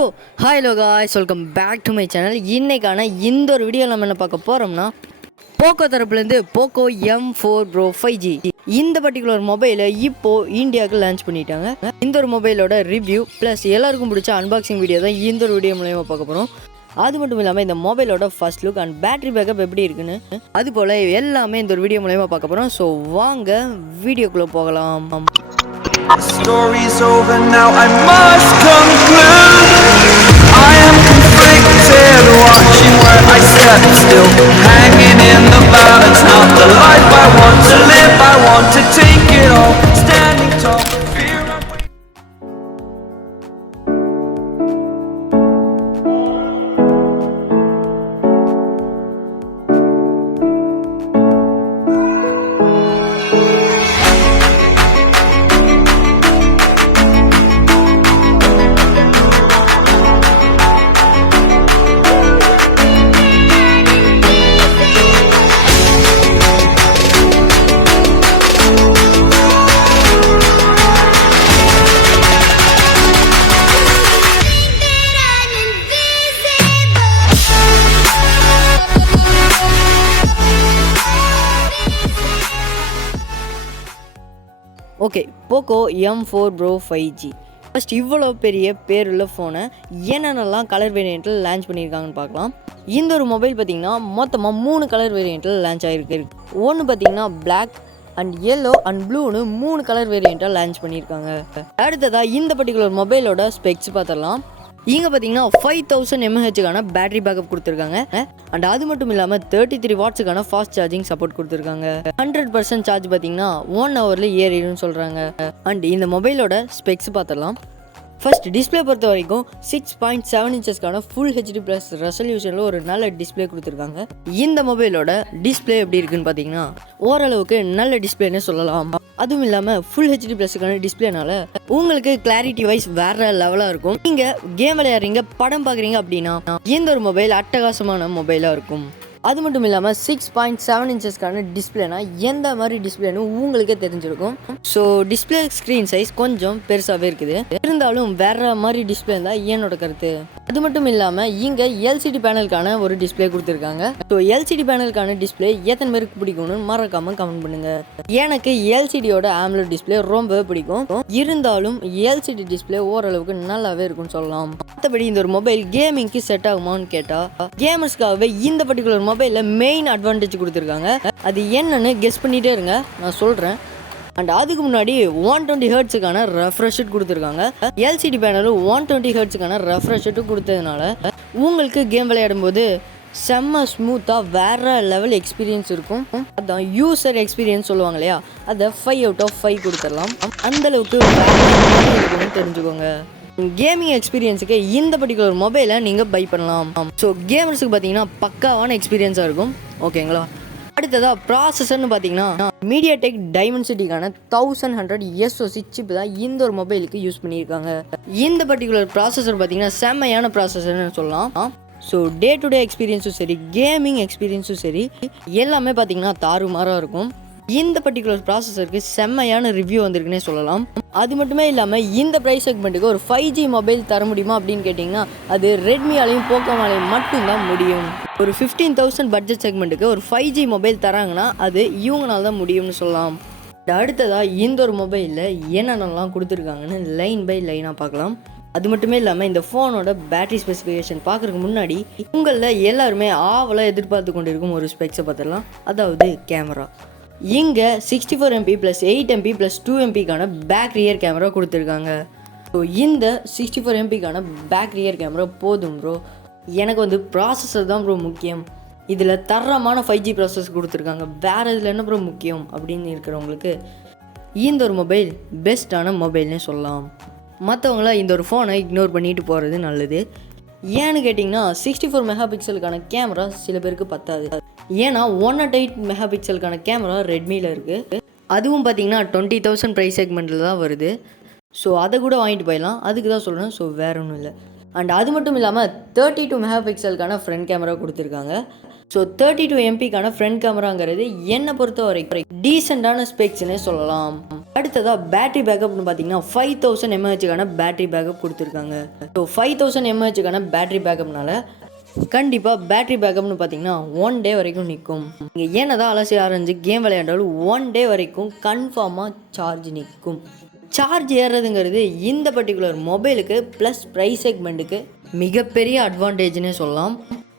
So hello guys, welcome back to my channel. இன்றைக்கான இந்த ஒரு வீடியோ நம்ம என்ன பார்க்க போகிறோம்னா, போக்கோ தரப்புலேருந்து போக்கோ M4 Pro 5G இந்த பர்டிகுலர் மொபைலை இப்போது இந்தியாவுக்கு லான்ச் பண்ணிட்டாங்க. இந்த ஒரு மொபைலோட ரிவ்யூ ப்ளஸ் எல்லாருக்கும் பிடிச்ச அன்பாக்சிங் வீடியோ தான் இந்த ஒரு வீடியோ மூலயமா பார்க்க போகிறோம். அது மட்டும் இல்லாமல் இந்த மொபைலோட first look and battery backup எப்படி இருக்குன்னு அது போல் எல்லாமே இந்த ஒரு வீடியோ மூலயமா பார்க்க போகிறோம். ஸோ வாங்க வீடியோக்குள்ளே போகலாம். The story's over now, I must conclude. I am conflicted, watching where I step still, hanging in the balance. Not the life I want to live, I want to take it all, standing tall. Fear I'm okay, Poco M4 Pro 5G first இவ்வளோ பெரிய பேருள்ள ஃபோனை என்னென்னலாம் colour வேரியண்ட்டில் launch பண்ணியிருக்காங்கன்னு பார்க்கலாம். இந்த ஒரு mobile பார்த்திங்கன்னா மொத்தமாக 3 கலர் வேரியண்ட்டில் லான்ச் ஆகிருக்கு. ஒன்று பார்த்திங்கன்னா பிளாக் அண்ட் எல்லோ அண்ட் ப்ளூன்னு 3 கலர் வேரியண்ட்டாக லான்ச் பண்ணியிருக்காங்க. அடுத்ததாக இந்த பர்டிகுலர் மொபைலோட ஸ்பெக்ஸ் பார்த்துடலாம். இங்கே பார்த்தீங்கன்னா 5000 mAh பேட்டரி பேக்கப் கொடுத்துருக்காங்க. அண்ட் அது மட்டும் இல்லாமல் 33 வாட்ஸுக்கான ஃபாஸ்ட் சார்ஜிங் சப்போர்ட் கொடுத்துருக்காங்க. 100% சார்ஜ் பார்த்தீங்கன்னா 1 ஹவரில் ஏறிடும்னு சொல்கிறாங்க. அண்ட் இந்த மொபைலோட ஸ்பெக்ஸ் பார்த்துடலாம். ஃபர்ஸ்ட் டிஸ்பிளே பொறுத்த வரைக்கும் 6.7 இன்ச்சஸ்க்கான ஃபுல் ஹெச்டி ப்ளஸ் ரெசல்யூஷனில் ஒரு நல்ல டிஸ்பிளே கொடுத்துருக்காங்க. இந்த மொபைலோட டிஸ்பிளே எப்படி இருக்குன்னு பார்த்தீங்கன்னா ஓரளவுக்கு நல்ல டிஸ்பிளேன்னு சொல்லலாம். அதுவும் இல்லாமல் ஃபுல் ஹெச்டி ப்ளஸுக்கான டிஸ்பிளேனால உங்களுக்கு கிளாரிட்டி வைஸ் வேற லெவலாக இருக்கும். நீங்கள் கேம் விளையாடுறீங்க, படம் பார்க்குறீங்க அப்படின்னா இந்த ஒரு மொபைல் அட்டகாசமான மொபைலாக இருக்கும். அது மட்டும் இல்லாமல் 6.7 இன்ச்சஸ்க்கான டிஸ்பிளேனா எந்த மாதிரி டிஸ்பிளேன்னு உங்களுக்கே தெரிஞ்சிருக்கும். ஸோ டிஸ்பிளே ஸ்க்ரீன் சைஸ் கொஞ்சம் பெருசாகவே இருக்குது. இருந்தாலும் வேற மாதிரி டிஸ்பிளே தான் என்னோட கருத்து. அது மட்டும் இல்லாமல் இங்கே எல்சிடி பேனலுக்கான ஒரு டிஸ்பிளே கொடுத்துருக்காங்க. ஸோ எல்சிடி பேனலுக்கான டிஸ்பிளே எத்தனை பேருக்கு பிடிக்கும்னு மறக்காமல் கமெண்ட் பண்ணுங்க. எனக்கு எல்சிடியோட ஆம்லெட் டிஸ்பிளே ரொம்பவே பிடிக்கும். இருந்தாலும் எல்சிடி டிஸ்பிளே ஓரளவுக்கு நல்லாவே இருக்கும்னு சொல்லலாம். மற்றபடி இந்த ஒரு மொபைல் கேமிங்க்கு செட் ஆகுமான்னு கேட்டால் கேமர்ஸ்க்காகவே இந்த பர்டிகுலர் மொபைலில் மெயின் அட்வான்டேஜ் கொடுத்துருக்காங்க. அது என்னன்னு கெஸ் பண்ணிகிட்டே இருங்க, நான் சொல்கிறேன். அண்ட் அதுக்கு முன்னாடி 120 ஹெர்ட்ஸுக்கான ரெஃப்ரெஷ் ரேட் கொடுத்துருக்காங்க. எல்சிடி பேனலும் 120 ஹெர்ட்ஸுக்கான ரெஃப்ரெஷ் ரேட்டும் கொடுத்ததுனால உங்களுக்கு கேம் விளையாடும் போது செம்ம ஸ்மூத்தாக வேற லெவல் எக்ஸ்பீரியன்ஸ் இருக்கும். அதான் யூசர் எக்ஸ்பீரியன்ஸ் சொல்லுவாங்க இல்லையா, அதை 5 out of 5 கொடுத்துடலாம். அந்தளவுக்கு இருக்குன்னு தெரிஞ்சுக்கோங்க. கேமிங் எக்ஸ்பீரியன்ஸுக்கு இந்த பர்டிகுலர் மொபைலை நீங்கள் பை பண்ணலாம். ஸோ கேமர்ஸுக்கு பார்த்தீங்கன்னா பக்காவான எக்ஸ்பீரியன்ஸாக இருக்கும். ஓகேங்களா? அடுத்ததாக ப்ராசஸர்னு பார்த்தீங்கன்னா மீடியாடெக் டைமென்சிட்டிக்கான 1100 SoC சிப் தான் இந்த ஒரு மொபைலுக்கு யூஸ் பண்ணியிருக்காங்க. இந்த பர்டிகுலர் ப்ராசஸர் பார்த்தீங்கன்னா செம்மையான ப்ராசஸர்னு சொல்லலாம். ஸோ டே டு டே எக்ஸ்பீரியன்ஸும் சரி, கேமிங் எக்ஸ்பீரியன்ஸும் சரி, எல்லாமே பார்த்தீங்கன்னா தாறுமாறாக இருக்கும். இந்த பர்டிகுலர் ப்ராசஸருக்கு செம்மையான ரிவ்யூ வந்திருக்குன்னே சொல்லலாம். அது மட்டுமே இல்லாமல் இந்த ப்ரைஸ் செக்மெண்ட்டுக்கு ஒரு 5G மொபைல் தர முடியுமா அப்படின்னு கேட்டிங்கன்னா அது ரெட்மியாலையும் போக்கோமாலையும் மட்டும்தான் முடியும். ஒரு 15,000 பட்ஜெட் செக்மெண்ட்டுக்கு ஒரு 5G மொபைல் தராங்கன்னா அது இவங்களால தான் முடியும்னு சொல்லலாம். அடுத்ததாக இந்த ஒரு மொபைலில் என்னென்னலாம் கொடுத்துருக்காங்கன்னு லைன் பை லைனாக பார்க்கலாம். அது மட்டுமே இல்லாமல் இந்த ஃபோனோட பேட்டரி ஸ்பெசிஃபிகேஷன் பார்க்குறதுக்கு முன்னாடி உங்களில் எல்லாருமே ஆவலாக எதிர்பார்த்து கொண்டிருக்கும் ஒரு ஸ்பெக்ஸை பார்த்துடலாம். அதாவது கேமரா. இங்கே 64 MP + 8 MP + 2 MPக்கான back rear camera கொடுத்துருக்காங்க. ஸோ இந்த 64 MPக்கான பேக் ரியர் கேமரா போதும் ப்ரோ, எனக்கு ப்ராசஸர் தான் ப்ரோ முக்கியம், இதில் தரமான 5G ப்ராசஸர் கொடுத்துருக்காங்க, வேறு இதில் என்ன ப்ரோ முக்கியம் அப்படின்னு இருக்கிறவங்களுக்கு இந்த ஒரு மொபைல் பெஸ்ட்டான மொபைல்னே சொல்லலாம். மற்றவங்கள இந்த ஒரு ஃபோனை இக்னோர் பண்ணிட்டு போகிறது நல்லது. ஏன்னு கேட்டிங்கன்னா 64 மெகாபிக்சலுக்கான கேமரா சில பேருக்கு பத்தாது. ஏன்னா 108 மெகாபிக்சலுக்கான கேமரா ரெட்மியில் இருக்குது. அதுவும் பார்த்திங்கன்னா 20,000 ப்ரைஸ் செக்மெண்ட்டில் தான் வருது. ஸோ அதை கூட வாங்கிட்டு போயிடலாம், அதுக்கு தான் சொல்கிறேன். ஸோ வேறு ஒன்றும் இல்லை. அண்ட் அது மட்டும் இல்லாமல் 32 மெகா பிக்சலுக்கான ஃப்ரண்ட் கேமரா கொடுத்துருக்காங்க. ஸோ 32 எம்பிக்கான ஃப்ரண்ட் கேமராங்கிறது என்னை பொறுத்த வரைக்கும் டீசெண்டான ஸ்பெக்ஸ்னே சொல்லலாம். அடுத்ததாக பேட்டரி பேக்கப்னு பார்த்தீங்கன்னா 5000 mAhக்கான பேட்டரி பேக்கப் கொடுத்துருக்காங்க. ஸோ 5000 mAhக்கான பேட்டரி பேக்கப்னால கண்டிப்பாக பேட்டரி பேக்கப்னு பார்த்தீங்கன்னா 1 டே வரைக்கும் நிற்கும். நீங்கள் ஏன்னதான் அலசி ஆரஞ்சு கேம் விளையாண்டாலும் 1 டே வரைக்கும் கன்ஃபார்மாக சார்ஜ் நிற்கும். சார்ஜ் ஏறுறதுங்கிறது இந்த பர்டிகுலர் மொபைலுக்கு ப்ளஸ் ப்ரைஸ் செக்மெண்ட்டுக்கு மிகப்பெரிய அட்வான்டேஜ்னே சொல்லலாம்.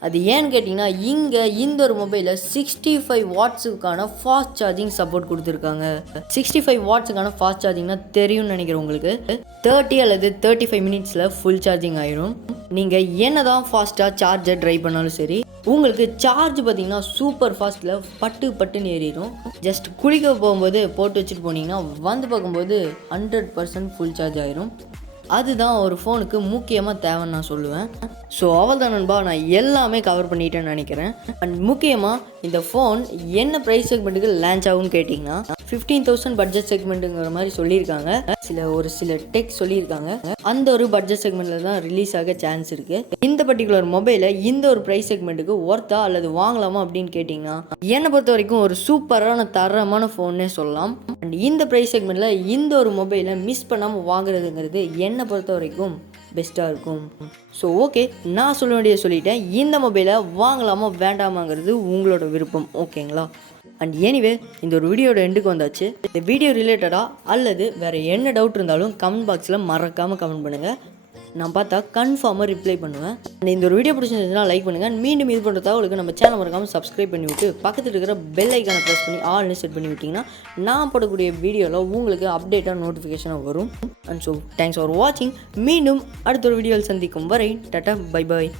அது ஏன்னு கேட்டிங்கன்னா இங்கே இந்த ஒரு மொபைலில் 65 வாட்ஸுக்கான ஃபாஸ்ட் சார்ஜிங் சப்போர்ட் கொடுத்துருக்காங்க. 65 வாட்ஸுக்கான ஃபாஸ்ட் சார்ஜிங்னா தெரியும்னு நினைக்கிறேன் உங்களுக்கு. 30 அல்லது 35 மினிட்ஸில் ஃபுல் சார்ஜிங் ஆயிரும். நீங்கள் என்ன தான் ஃபாஸ்ட்டாக சார்ஜை ட்ரை பண்ணாலும் சரி, உங்களுக்கு சார்ஜ் பார்த்திங்கன்னா சூப்பர் ஃபாஸ்ட்டில் பட்டுன்னு ஏறிடும். ஜஸ்ட் குளிக்க போகும்போது போட்டு வச்சுட்டு போனீங்கன்னா வந்து பார்க்கும்போது 100% ஃபுல் சார்ஜ் ஆயிரும். அதுதான் ஒரு ஃபோனுக்கு முக்கியமாக தேவைன்னு நான் சொல்லுவேன். ஸோ அவ்வளோதான் நண்பா, நான் எல்லாமே கவர் பண்ணிட்டேன்னு நினைக்கிறேன். அண்ட் முக்கியமாக இந்த ஃபோன் என்ன ப்ரைஸ் செக்மெண்ட்டுக்கு லான்ச் ஆகும்னு கேட்டிங்கன்னா 15,000 பட்ஜெட் செக்மெண்ட்டுங்கிற மாதிரி சொல்லியிருக்காங்க. ஒரு சில டெக் சொல்லியிருக்காங்க. அந்த ஒரு பட்ஜெட் செக்மெண்ட்டில் தான் ரிலீஸ் ஆக சான்ஸ் இருக்குது. இந்த பர்டிகுலர் மொபைலை இந்த ஒரு ப்ரைஸ் செக்மெண்ட்டுக்கு ஒர்த்தா அல்லது வாங்கலாமா அப்படின்னு கேட்டிங்கன்னா என்னை பொறுத்த வரைக்கும் ஒரு சூப்பரான தரமான ஃபோன்னே சொல்லலாம். அண்ட் இந்த ப்ரைஸ் செக்மெண்ட்டில் இந்த ஒரு மொபைலை மிஸ் பண்ணாமல் வாங்குறதுங்கிறது என்னை பொறுத்த வரைக்கும் பெஸ்ட்டாக இருக்கும். ஸோ ஓகே, நான் சொல்ல வேண்டியதை சொல்லிட்டேன். இந்த மொபைலை வாங்கலாமா வேண்டாமாங்கிறது உங்களோட விருப்பம், ஓகேங்களா? அண்ட் எனிவே இந்த ஒரு வீடியோட எண்டுக்கு வந்தாச்சு. இந்த வீடியோ ரிலேட்டடாக அல்லது வேறு என்ன டவுட் இருந்தாலும் கமெண்ட் பாக்ஸில் மறக்காமல் கமெண்ட் பண்ணுங்கள். நான் பார்த்தா கன்ஃபார்மாக ரிப்ளை பண்ணுவேன். அண்ட் இந்த ஒரு வீடியோ பிடிச்சிருந்துச்சுன்னா லைக் பண்ணுங்கள். மீண்டும் இது பண்ணுற தகவலுக்கு நம்ம சேனல் மறக்காமல் சப்ஸ்கிரைப் பண்ணி விட்டு பக்கத்தில் இருக்கிற பெல் ஐக்கானை ப்ரெஸ் பண்ணி ஆல்னு செட் பண்ணி விட்டிங்கன்னா நான் போடக்கூடிய வீடியோவில் உங்களுக்கு அப்டேட்டாக நோட்டிஃபிகேஷனாக வரும். அண்ட் ஸோ தேங்க்ஸ் ஃபார் வாட்சிங். மீண்டும் அடுத்த ஒரு வீடியோவில் சந்திக்கும் வரை டாடா பை பாய்.